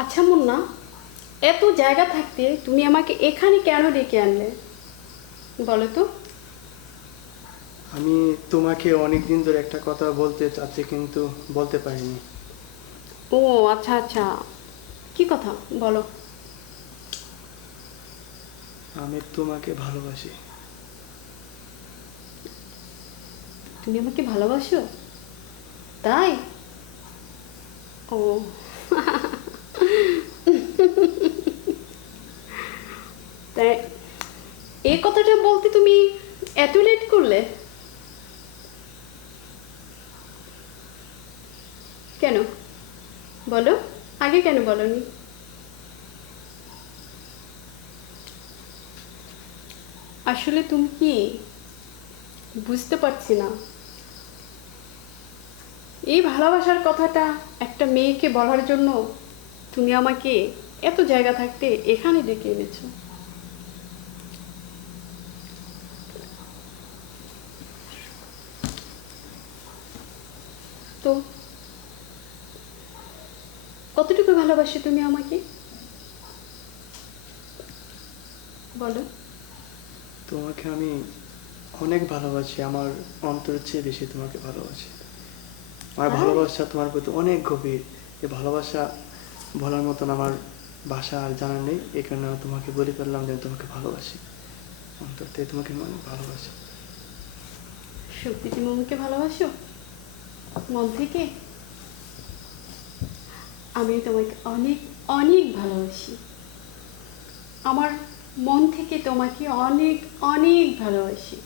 আচ্ছা মুন্না, এত জায়গা থাকতে তুমি আমাকে এখানে কেন ডেকে আনলে বলো তো? আমি তোমাকে অনেক দিন ধরে একটা কথা বলতে চাচ্ছি, কিন্তু বলতে পারিনি। ও আচ্ছা আচ্ছা, কি কথা বলো? আমি তোমাকে ভালোবাসি। তুমি আমাকে ভালোবাসো? তাই? ও, তাই এই কথাটা বলতে তুমি এত লেট করলে কেন? বলো, আগে কেন বলনি? আসলে তুমি কি বুঝতে পারছি না, এই ভালোবাসার কথাটা একটা মেয়েকে বলার জন্য তুমি আমাকে এত জায়গা থাকতে এখানে ডেকে এনেছো। তো কতটুকু ভালোবাসো তুমি আমাকে, বলো? তোমাকে আমি অনেক ভালোবাসি, আমার অন্তরের চেয়ে বেশি তোমাকে ভালোবাসি। আমার তাই? ভালোবাসা তোমার প্রতি অনেক গভীর। এই ভালোবাসা বলার মতন আমার ভাষা আর জানা নেই, এই কারণে আমি তোমাকে বলে ফেললাম যে আমি তোমাকে ভালোবাসি। অন্তর থেকে তোমাকে আমি অনেক ভালোবাসি। সত্যি তুমি আমাকে ভালোবাসো মন থেকে? আমি তোমাকে অনেক অনেক ভালোবাসি, আমার মন থেকে তোমাকে অনেক অনেক ভালোবাসি।